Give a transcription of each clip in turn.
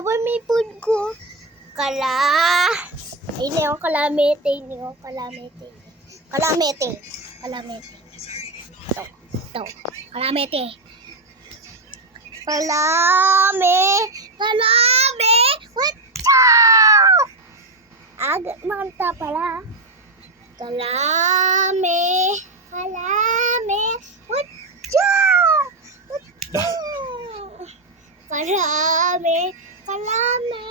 Sabay may food ko. Ayun na yung kalamete. Kalamete. Ito. Kalamete. Whatcha! Agad makanta pala. Kalame. Whatcha! Kalame. Kalame.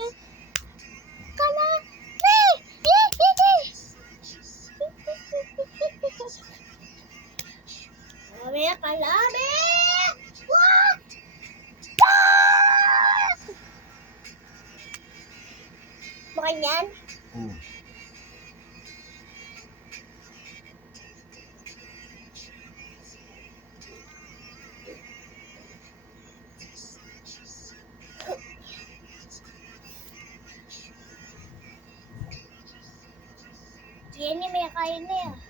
What? Bukan yan? Yan yung may kain na yan.